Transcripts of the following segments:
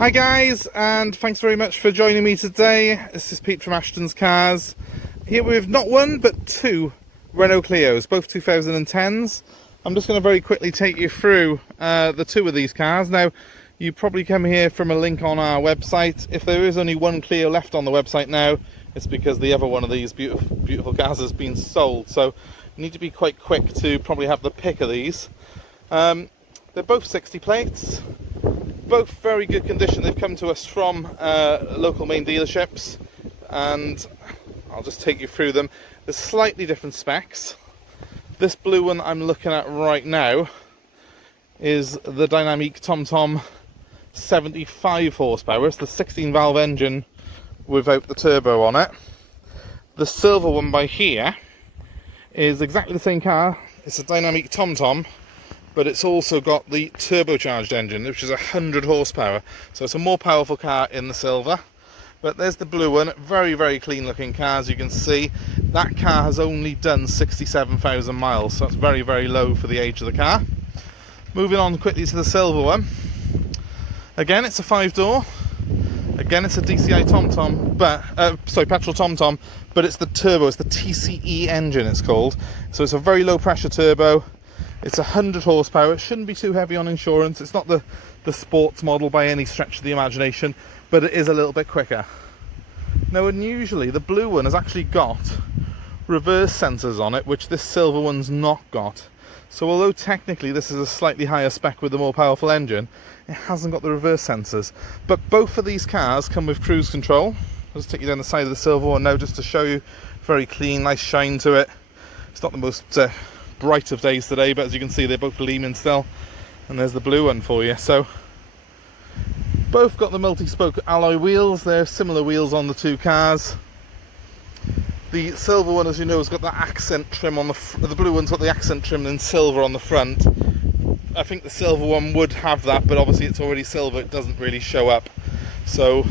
Hi guys, and thanks very much for joining me today. This is Pete from Ashton's Cars. Here with not one but two Renault Clios, both 2010s. I'm just going to very quickly take you through the two of these cars. Now, you probably come here from a link on our website. If there is only one Clio left on the website now, it's because the other one of these beautiful cars has been sold. So you need to be quite quick to probably have the pick of these. They're both 60 plates. Both very good condition. They've come to us from local main dealerships, and I'll just take you through them. There's slightly different specs. This blue one I'm looking at right now is the Dynsmique TomTom 75 horsepower. It's the 16 valve engine without the turbo on it. The silver one by here is exactly the same car. It's a Dynsmique TomTom, but it's also got the turbocharged engine, which is 100 horsepower. So it's a more powerful car in the silver. But there's the blue one, very, very clean looking car. As you can see, that car has only done 67,000 miles, so that's very, very low for the age of the car. Moving on quickly to the silver one. Again, it's a 5-door. Again, it's a DCI TomTom, but petrol TomTom, but it's the turbo, it's the TCE engine it's called. So it's a very low pressure turbo. It's 100 horsepower. It shouldn't be too heavy on insurance. It's not the sports model by any stretch of the imagination, but it is a little bit quicker. Now, unusually, the blue one has actually got reverse sensors on it, which this silver one's not got. So although technically this is a slightly higher spec with a more powerful engine, it hasn't got the reverse sensors. But both of these cars come with cruise control. I'll just take you down the side of the silver one now just to show you. Very clean, nice shine to it. It's not the most bright of days today, but as you can see, they're both gleaming still. And there's the blue one for you. So both got the multi-spoke alloy wheels. They're similar wheels on the two cars. The silver one, as you know, has got the accent trim on the blue one's got the accent trim in silver on the front. I think the silver one would have that, but obviously it's already silver, it doesn't really show up. So,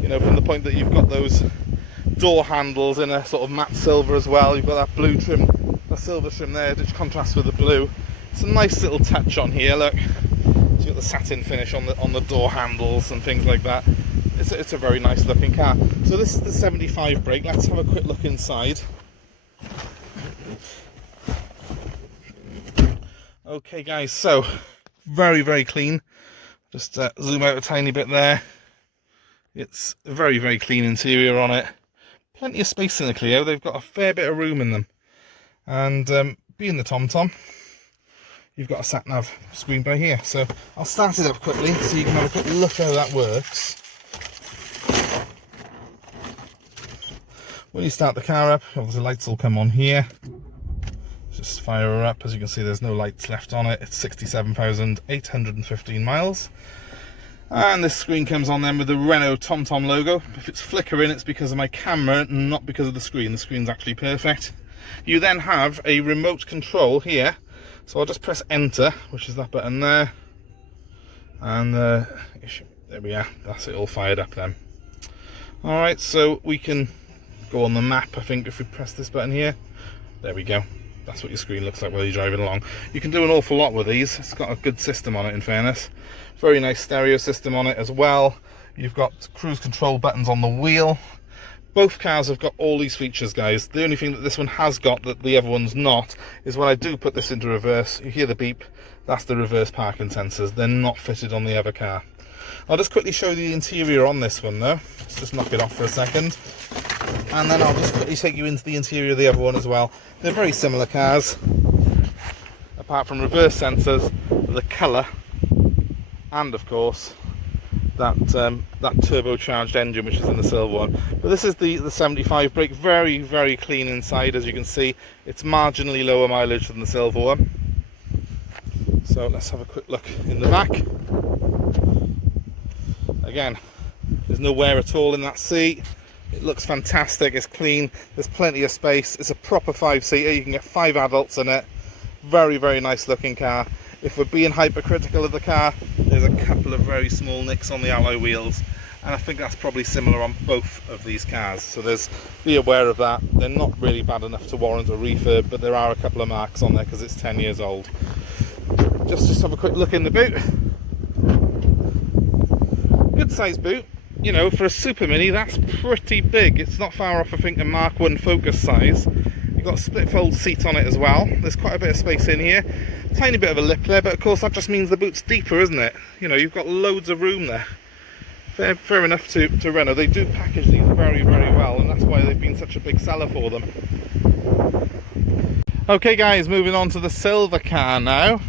you know, from the point that you've got those door handles in a sort of matte silver as well, you've got that blue trim, the silver trim there, which contrasts with the blue. It's a nice little touch on here, look. So you've got the satin finish on the door handles and things like that. It's a very nice looking car. So this is the 75 brake. Let's have a quick look inside. Okay guys, so very, very clean. Just zoom out a tiny bit there. It's a very, very clean interior on it. Plenty of space in the Clio. They've got a fair bit of room in them. And being the TomTom, you've got a sat-nav screen by here. So I'll start it up quickly so you can have a quick look how that works. When you start the car up, obviously the lights will come on here. Just fire her up. As you can see, there's no lights left on it. It's 67,815 miles. And this screen comes on then with the Renault TomTom logo. If it's flickering, it's because of my camera, not because of the screen. The screen's actually perfect. You then have a remote control here. So I'll just press enter, which is that button there. And there we are. That's it all fired up then. Alright, so we can go on the map, I think, if we press this button here. There we go. That's what your screen looks like while you're driving along. You can do an awful lot with these. It's got a good system on it, in fairness. Very nice stereo system on it as well. You've got cruise control buttons on the wheel. Both cars have got all these features, guys. The only thing that this one has got that the other one's not is when I do put this into reverse, you hear the beep. That's the reverse parking sensors. They're not fitted on the other car. I'll just quickly show you the interior on this one though. Let's just knock it off for a second. And then I'll just quickly take you into the interior of the other one as well. They're very similar cars. Apart from reverse sensors, the colour, and of course, that turbocharged engine which is in the silver one. But this is the 75 brake. Very, very clean inside, as you can see. It's marginally lower mileage than the silver one. So let's have a quick look in the back. Again, there's no wear at all in that seat. It looks fantastic, it's clean, there's plenty of space. It's a proper 5-seater, you can get 5 adults in it. Very, very nice looking car. If we're being hypercritical of the car, there's a couple of very small nicks on the alloy wheels. And I think that's probably similar on both of these cars. So be aware of that. They're not really bad enough to warrant a refurb, but there are a couple of marks on there because it's 10 years old. Just have a quick look in the boot. good sized boot. You know, for a Super Mini, that's pretty big. It's not far off, I think, a Mark 1 Focus size. You've got a split fold seat on it as well. There's quite a bit of space in here. Tiny bit of a lip there, but of course that just means the boot's deeper, isn't it? You know, you've got loads of room there. Fair enough to Renault. They do package these very, very well, and that's why they've been such a big seller for them. Okay guys, moving on to the silver car now.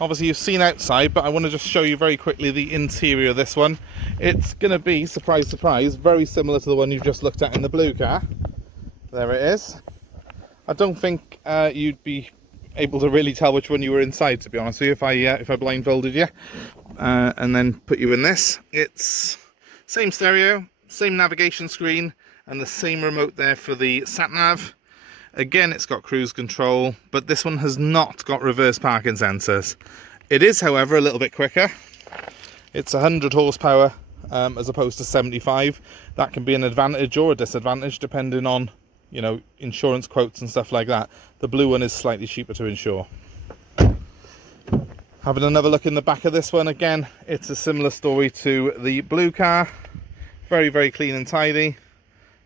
Obviously you've seen outside, but I want to just show you very quickly the interior of this one. It's going to be, surprise surprise, very similar to the one you've just looked at in the blue car. There it is. I don't think you'd be able to really tell which one you were inside, to be honest with you, if I blindfolded you and then put you in this. It's same stereo, same navigation screen, and the same remote there for the sat nav. Again, it's got cruise control, but this one has not got reverse parking sensors. It is, however, a little bit quicker. It's 100 horsepower as opposed to 75. That can be an advantage or a disadvantage depending on, you know, insurance quotes and stuff like that. The blue one is slightly cheaper to insure. Having another look in the back of this one, again, it's a similar story to the blue car. Very, very clean and tidy.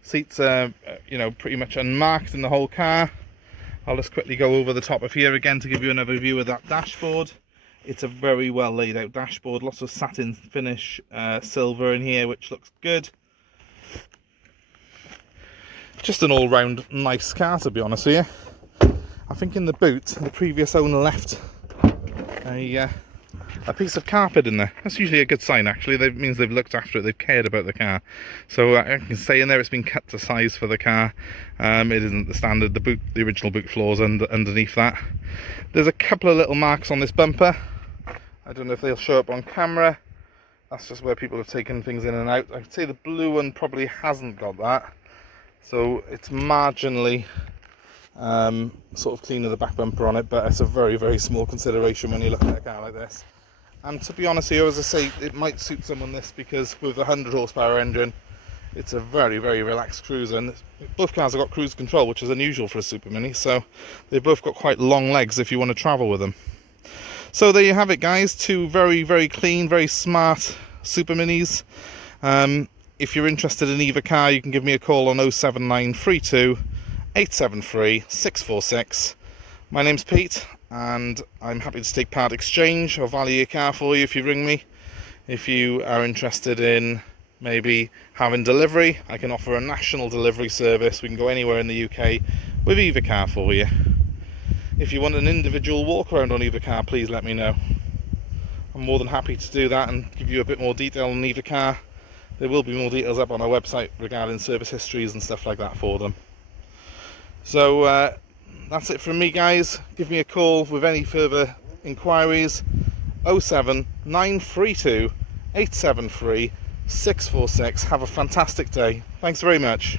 Seats are, you know, pretty much unmarked in the whole car. I'll just quickly go over the top of here again to give you another view of that dashboard. It's a very well laid out dashboard, lots of satin finish, silver in here, which looks good. Just an all-round nice car, to be honest with you. I think in the boot, the previous owner left a piece of carpet in there. That's usually a good sign, actually. That means they've looked after it, they've cared about the car. So I can say in there it's been cut to size for the car. It isn't the standard, the original boot floor's underneath that. There's a couple of little marks on this bumper. I don't know if they'll show up on camera. That's just where people have taken things in and out. I'd say the blue one probably hasn't got that. So it's marginally sort of cleaner, the back bumper on it, but it's a very, very small consideration when you look at a car like this. And to be honest here, as I say, it might suit someone this, because with a 100 horsepower engine, it's a very, very relaxed cruiser. And both cars have got cruise control, which is unusual for a Super Mini, so they've both got quite long legs if you want to travel with them. So there you have it, guys. Two very, very clean, very smart Super Minis. If you're interested in either car, you can give me a call on 07932 873 646. My name's Pete, and I'm happy to take part exchange or value your car for you if you ring me. If you are interested in maybe having delivery, I can offer a national delivery service. We can go anywhere in the UK with either car for you. If you want an individual walk around on either car, please let me know. I'm more than happy to do that and give you a bit more detail on either car. There will be more details up on our website regarding service histories and stuff like that for them. So that's it from me, guys. Give me a call with any further inquiries. 07932 873 646. Have a fantastic day. Thanks very much.